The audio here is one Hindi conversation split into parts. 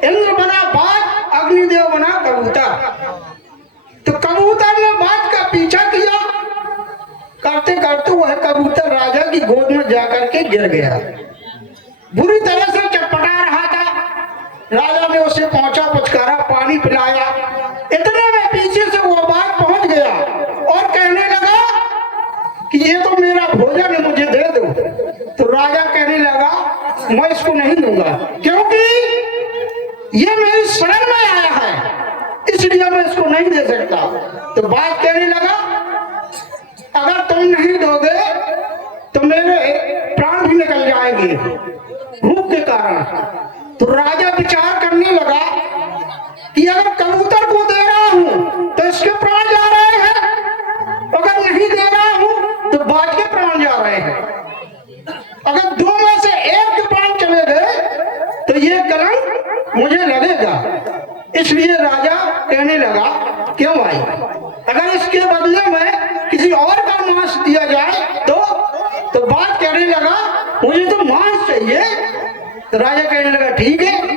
इंद्र बना बाज, अग्निदेव बना कबूतर। तो कबूतर ने बाज का पीछा किया, करते करते वह कबूतर राजा की गोद में जाकर के गिर गया। बुरी तरह से चटपटा रहा था। राजा ने उसे पहुंचा, पुचकारा, पानी पिलाया। इतने में पीछे से वो बाज पहुंच गया और कहने लगा कि ये तो मेरा भोजन है, मुझे दे दो। तो राजा कहने लगा मैं इसको नहीं दूंगा, क्योंकि ये मेरी शरण में आया है, इसलिए मैं इसको नहीं दे सकता। तो बाज कहने लगा अगर तुम नहीं दोगे तो मेरे प्राण भी निकल जाएंगे भूख के कारण। तो राजा विचार करने लगा कि अगर कबूतर को दे रहा हूं तो इसके प्राण जा रहे हैं, अगर नहीं दे रहा हूं तो बाज के प्राण जा रहे हैं। अगर दो में से एक के प्राण चले गए तो ये कलंक मुझे लगेगा। इसलिए राजा कहने लगा क्यों भाई, अगर इसके बदले में किसी और का मांस दिया जाए तो बात कहने लगा मुझे तो मांस चाहिए। तो राजा कहने लगा ठीक है।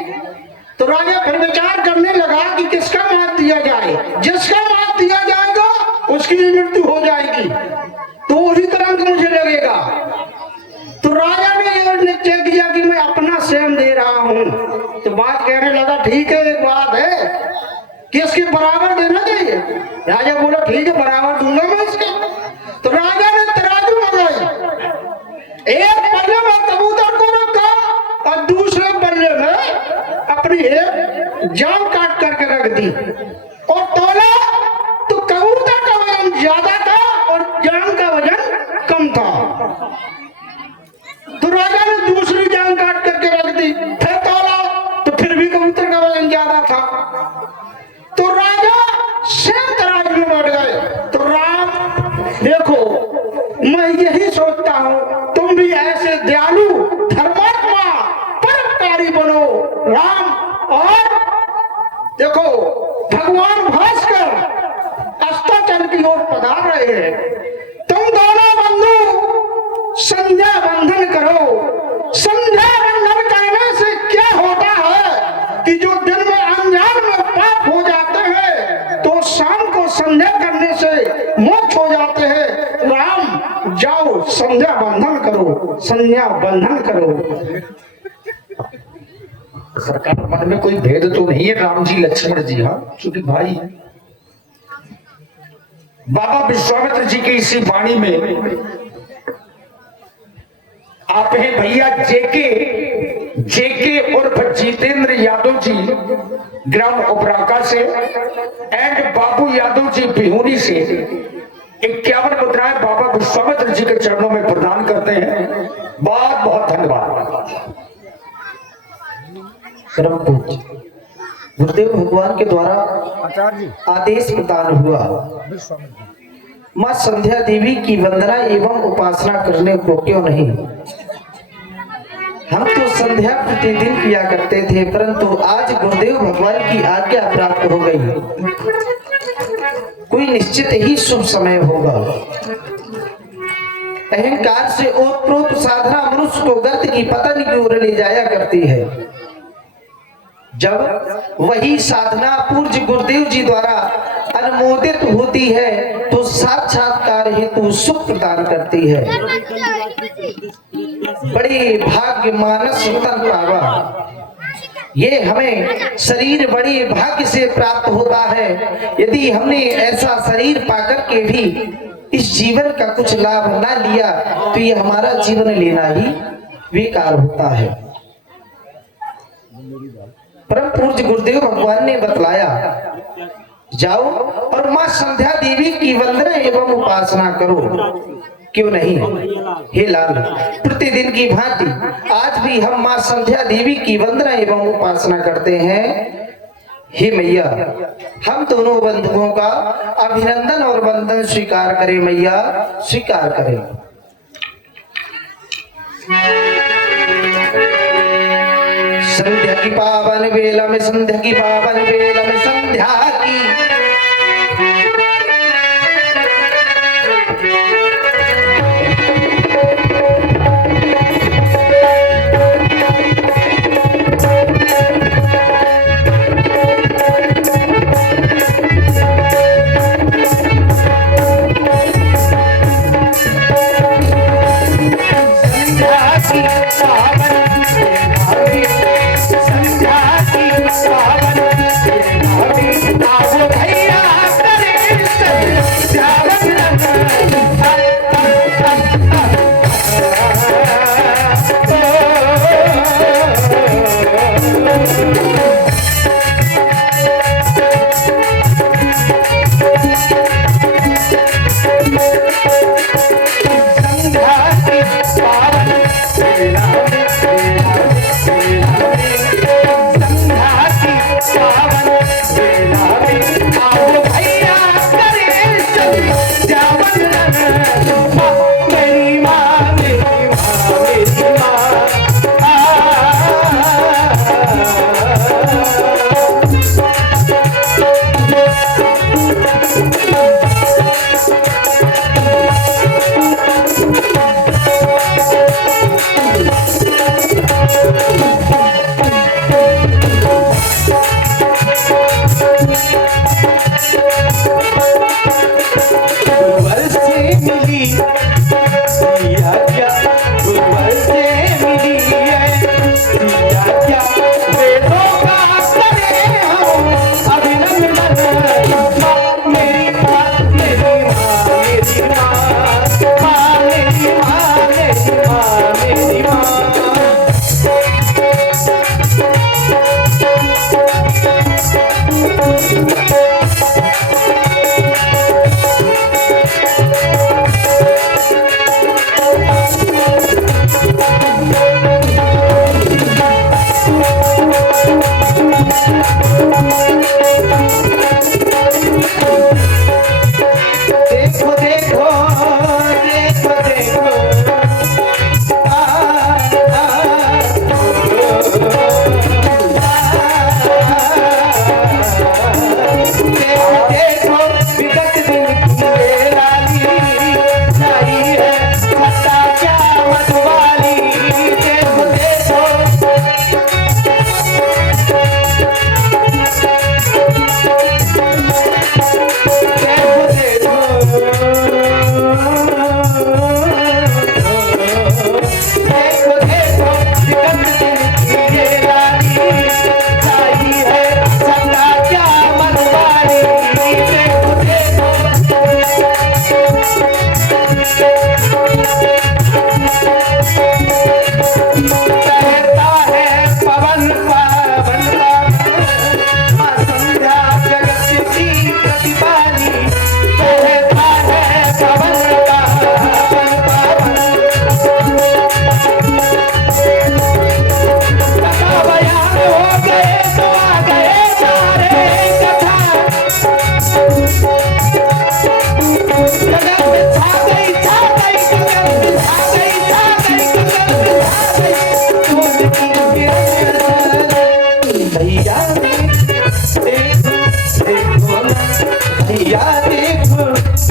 तो राजा फिर विचार करने लगा कि किसका मांस दिया जाए। जिसका मांस दिया जाएगा उसकी मृत्यु हो जाएगी, तो उसी कलंक मुझे लगेगा। तो राजा ने यह निश्चय किया कि मैं अपना स्वयं दे रहा हूं। तो बात कहने लगा ठीक है, एक बात है कि इसके बराबर देना चाहिए। राजा बोला ठीक है, बराबर दूंगा मैं इसके। तो राजा ने तराजू मंगाई, एक पल्ले में कबूतर को रखा और दूसरे पल्ले में अपनी एक जान काट करके रख दी और तोला। तो कबूतर का वजन ज्यादा था और जान का वजन कम था। तो राजा ने दूसरी जान काट करके रख दी, फिर तोला तो फिर भी कबूतर का वजन ज्यादा था। तो राजा सेम तराजू में बैठ गए। तो राम देखो मैं यही सोचता हूं तुम भी ऐसे दयालु धर्मात्मा परोपकारी बनो राम। और देखो भगवान भास्कर अस्ताचल की ओर पधार रहे हैं। तुम दोनों बंधु संध्या बंधन करो। संध्या बंधन करने से क्या होता है कि जो दिन में अनजान में पाप हो जाते हैं तो शाम को संध्या करने से मोक्ष हो जाते हैं। राम जाओ संध्या बंधन करो, संध्या बंधन करो। सरकार मन में कोई भेद तो नहीं है राम जी लक्ष्मण जी, हाँ क्योंकि भाई बाबा विश्वामित्र जी की इसी वाणी में आप हैं भैया जेके उर्फ जितेंद्र यादव जी ग्राम उपराका से एंड बाबू यादव जी बिहूरी से 51 मुद्राएं बाबा विश्वामित्र जी के चरणों में प्रदान करते हैं। बहुत बहुत धन्यवाद। गुरुदेव भगवान के द्वारा आदेश प्रदान हुआ मां संध्या देवी की वंदना एवं उपासना करने को क्यों नहीं। हम तो संध्या प्रतिदिन किया करते थे, परंतु आज गुरुदेव भगवान की आज्ञा प्राप्त हो गई। कोई निश्चित ही शुभ समय होगा। अहंकार से ओतप्रोत साधना मनुष्य को गर्त की पतन की ओर ले जाया करती है। जब वही साधना पूज्य गुरुदेव जी द्वारा अनुमोदित होती है तो साक्षात्कार हेतु सुख प्रदान करती है। बड़ी भाग्य मानस तन पावा, ये हमें शरीर बड़ी भाग्य से प्राप्त होता है। यदि हमने ऐसा शरीर पाकर के भी इस जीवन का कुछ लाभ ना लिया तो ये हमारा जीवन लेना ही बेकार होता है। परम पूज्य गुरुदेव भगवान ने बतलाया जाओ और मां संध्या देवी की वंदना एवं उपासना करो। क्यों नहीं हे लाल, प्रतिदिन की भांति आज भी हम मां संध्या देवी की वंदना एवं उपासना करते हैं। हे मैया, हम दोनों बंधुओं का अभिनंदन और वंदन स्वीकार करें। मैया स्वीकार करें। संध्या की पावन बेला में, संध्या की पावन बेला में, संध्या की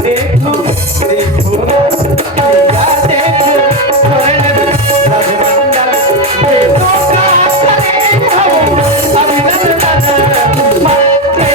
देखो देखो ना या देखो स्वर्ग रघुनंदन देखो का करे हो अभिनंदन माते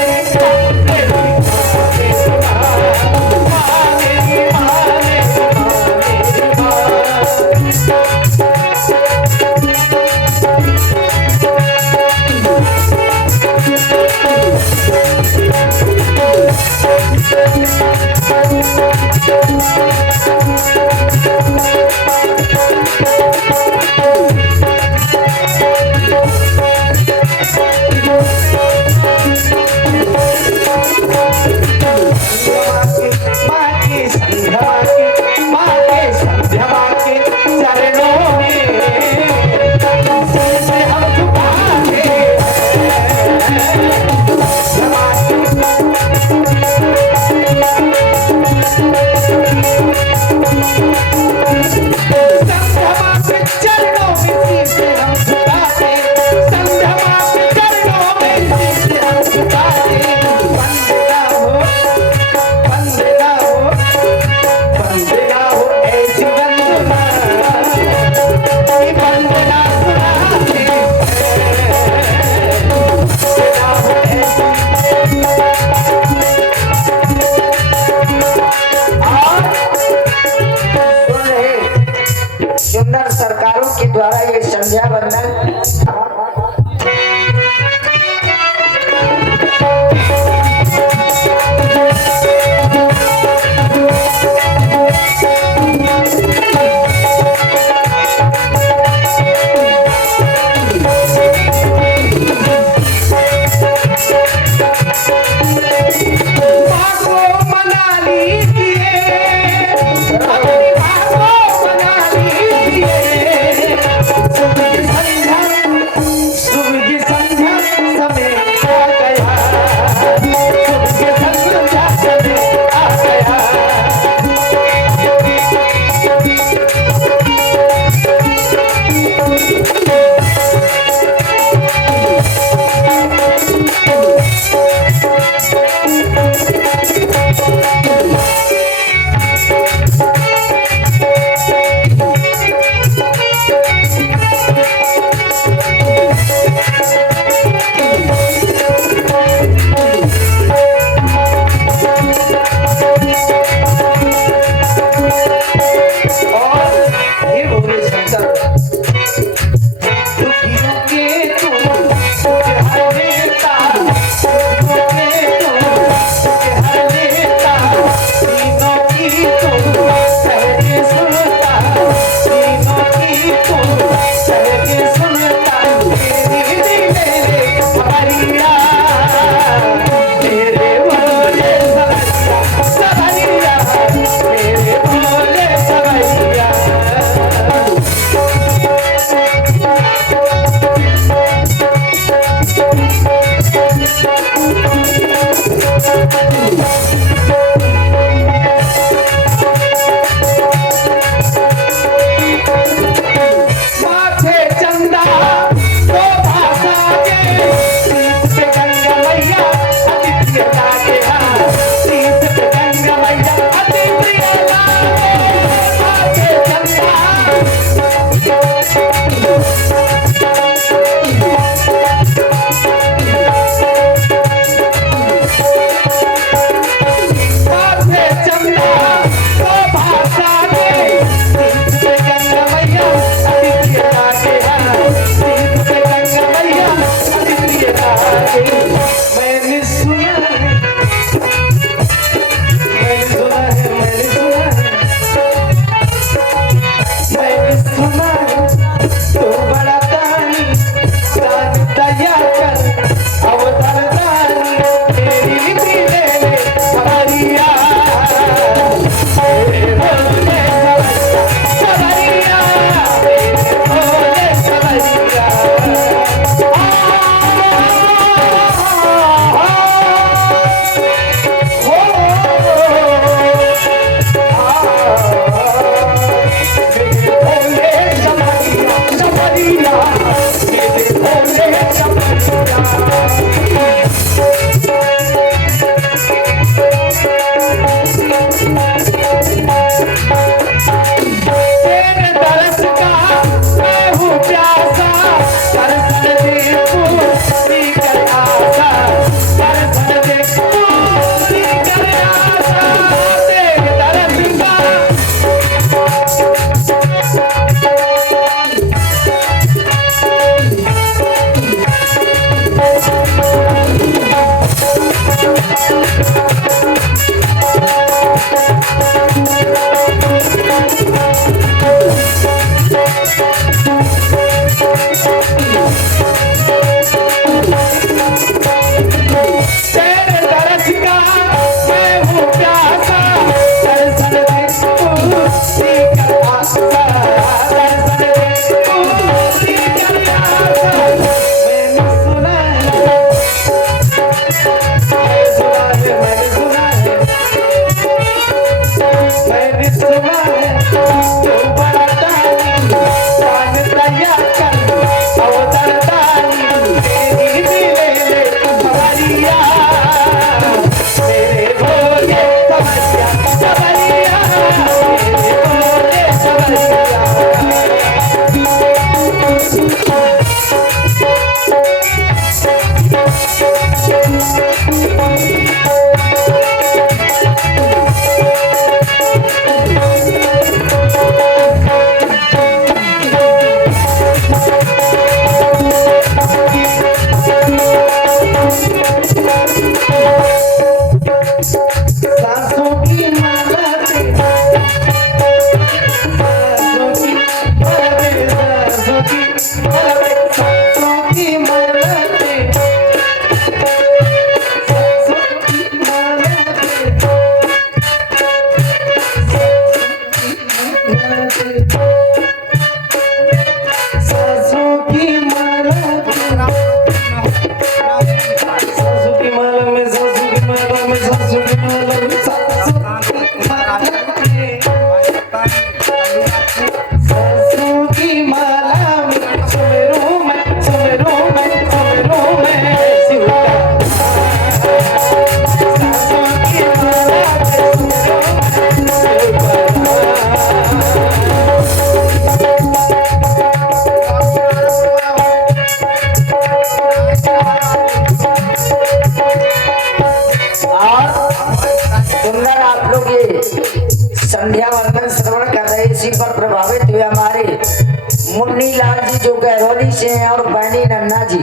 जो गहरौली से हैं और बहनी नन्ना जी,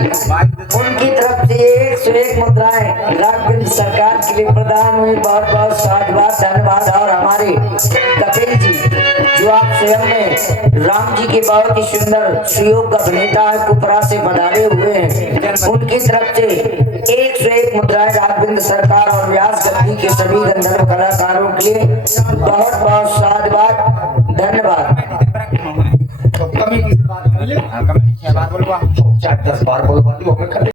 उनकी तरफ से 101 मुद्राएं राघवेंद्र सरकार के लिए प्रदान हुई। बहुत बहुत साधुवाद, धन्यवाद। और हमारे कपिल जी जो आप स्वयं में राम जी के बहुत ही सुंदर सुयोग अभिनेता कुपरा से पधारे हुए हैं, उनकी तरफ से 101 मुद्राएं राघवेंद्र सरकार और व्यास गद्दी के सभी गंधर्व कलाकारों के लिए बहुत बहुत साधुवाद, धन्यवाद। चार 10 बार बोलवा